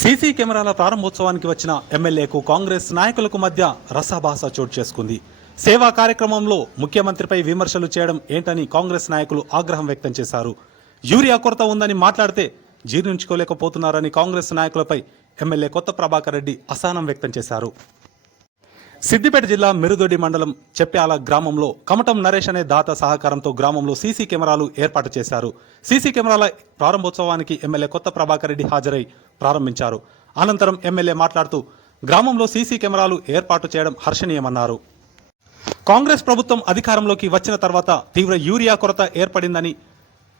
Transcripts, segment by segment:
CC కెమెరాల ప్రారంభోత్సవానికి వచ్చిన ఎమ్మెల్యేకు కాంగ్రెస్ నాయకులకు మధ్య రసాభాస చోటు చేసుకుంది. సేవా కార్యక్రమంలో ముఖ్యమంత్రిపై విమర్శలు చేయడం ఏంటని కాంగ్రెస్ నాయకులు ఆగ్రహం వ్యక్తం చేశారు. యూరియా కొరత ఉందని మాట్లాడితే జీర్ణించుకోలేకపోతున్నారని కాంగ్రెస్ నాయకులపై ఎమ్మెల్యే కొత్త ప్రభాకర్ రెడ్డి అసహనం వ్యక్తం చేశారు. సిద్దిపేట జిల్లా మిరుదొడి మండలం చెప్పాల గ్రామంలో కమటం నరేష్ అనే దాత సహకారంతో గ్రామంలో సీసీ కెమెరాలు ఏర్పాటు చేశారు. సీసీ కెమెరాల ప్రారంభోత్సవానికి ఎమ్మెల్యే కొత్త ప్రభాకర్ రెడ్డి హాజరై ప్రారంభించారు. అనంతరం ఎమ్మెల్యే మాట్లాడుతూ గ్రామంలో సీసీ కెమెరాలు ఏర్పాటు చేయడం హర్షణీయమన్నారు. కాంగ్రెస్ ప్రభుత్వం అధికారంలోకి వచ్చిన తర్వాత తీవ్ర యూరియా కొరత ఏర్పడిందని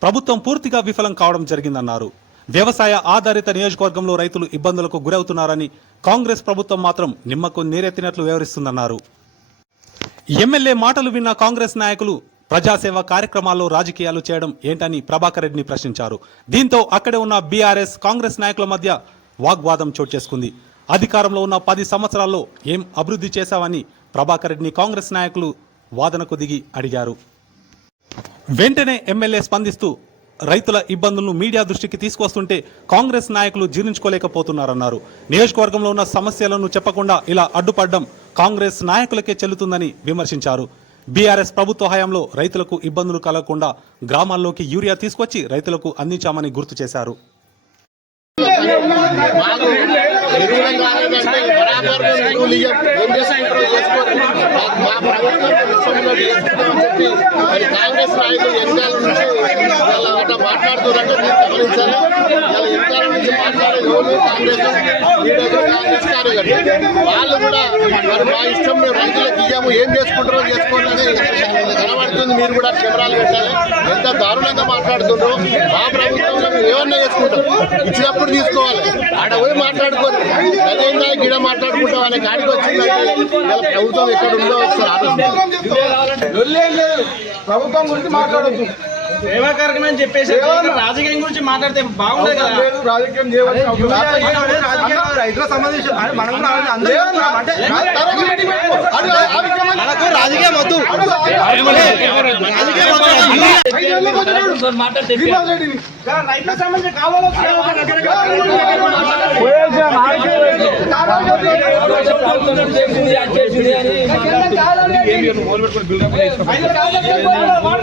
ప్రభుత్వం పూర్తిగా విఫలం కావడం జరిగిందన్నారు. వ్యవసాయ ఆధారిత నియోజకవర్గంలో రైతులు ఇబ్బందులకు గురవుతున్నారని కాంగ్రెస్ ప్రభుత్వం మాత్రం నిమ్మకు నీరెత్తినట్లు వివరిస్తుందన్నారు. ఎమ్మెల్యే మాటలు విన్న కాంగ్రెస్ నాయకులు ప్రజాసేవ కార్యక్రమాల్లో రాజకీయాలు చేయడం ఏంటని ప్రభాకర్ రెడ్డిని ప్రశ్నించారు. దీంతో అక్కడే ఉన్న బీఆర్ఎస్ కాంగ్రెస్ నాయకుల మధ్య వాగ్వాదం చోటు చేసుకుంది. అధికారంలో ఉన్న పది సంవత్సరాల్లో ఏం అభివృద్ధి చేశావని ప్రభాకర్ రెడ్డిని కాంగ్రెస్ నాయకులు వాదనకు దిగి అడిగారు. వెంటనే ఎమ్మెల్యే స్పందిస్తూ రైతుల ఇబ్బందులను మీడియా దృష్టికి తీసుకొస్తుంటే కాంగ్రెస్ నాయకులు జీర్ణించుకోలేకపోతున్నారన్నారు. నియోజకవర్గంలో ఉన్న సమస్యలను చెప్పకుండా ఇలా అడ్డుపడడం కాంగ్రెస్ నాయకులకే చెల్లుతుందని విమర్శించారు. బీఆర్ఎస్ ప్రభుత్వ హయాంలో రైతులకు ఇబ్బందులు కలగకుండా గ్రామాల్లోకి యూరియా తీసుకొచ్చి రైతులకు అందించామని గుర్తు చేశారు. మా- ప్రభుత్వం చెప్పి మరి కాంగ్రెస్ నాయకులు ఎన్నికల నుంచి మాట్లాడుతున్నారంటే మీరు గమనించాలి? వాళ్ళ ఎన్నికల నుంచి మాట్లాడేది ఎవరు కాంగ్రెస్ కాంగ్రెస్ కార్యకర్తలు వాళ్ళు కూడా మరి మా ఇష్టం మేము రైతులకు ఇయ్యము ఏం చేసుకుంటారో చేసుకోండి కనబడుతుంది. మీరు కూడా కెమెరాలు పెట్టాలి. ఎంత దారుణంగా మాట్లాడుతుండ్రో. మా ప్రభుత్వంలో మేము ఏమన్నా చేసుకుంటాం ఇచ్చినప్పుడు తీసుకోవాలి. ఆడ పోయి మాట్లాడుకోరు మాట్లాడుకుంటాం అనే కాడికి వచ్చిందంటే ఇలా ప్రభుత్వం ఎక్కడ ఉందో ఒకసారి ప్రభుత్వం గురించి మాట్లాడొద్దు సేవా కార్యక్రమం అని చెప్పేసి రాజకీయం గురించి మాట్లాడితే బాగుండదు కదా లేదు రాజకీయం. రైతుల సంబంధించి మనం మనకు రాజకీయం వద్దు రాజకీయం. శ్రీనివాస్ రైతుల సంబంధించి కావాలో చాలా